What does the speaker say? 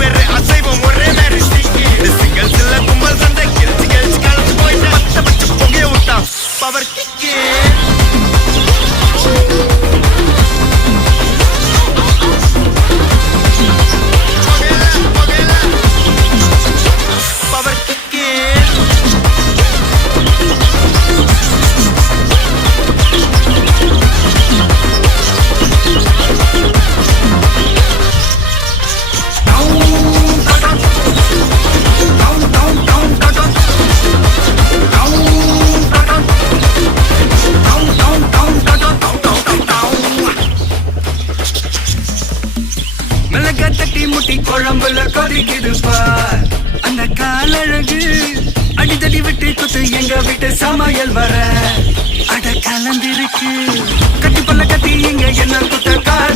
பேரு அசைவம் ஒரே மாதிரி சிங்கிள் சில்ல கும்பல் சண்டை கெளிச்சு கெளிச்சு கலந்து போயிட்டு பச்சை பச்சை புகைய விட்டான் பவர் கிக்கே தட்டி முட்டி குழம்புல கொதிக்குது பார் அந்த காலழகு அடித்தடி விட்டு குத்து எங்க விட்டு சமையல் வர அட கலந்திருக்கு கட்டி பல்ல கத்தி இங்க என்ன குத்த காதி